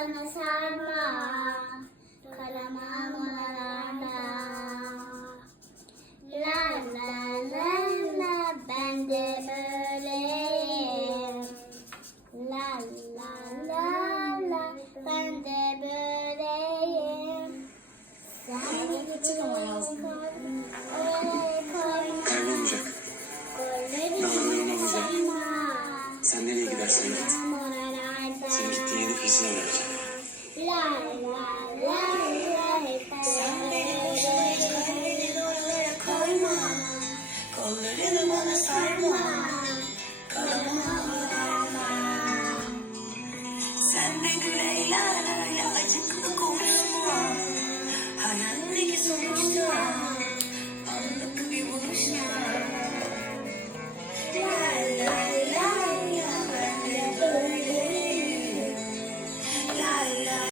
bana sarma Karamanolarda La la la la ben de böyleyim La la la la ben de böyleyim Sen Kaçık ama yazdım. Oraya koyma Kaybolmayacak. Golleri Dağları olmayacak. sana Sen nereye gidersen git. Sen beni boşuna hiç kalbini oralara koyma. Kollarını bana sarma. Kalamam Sen de gül eğlen öyle acıklı konuşma Hayattaki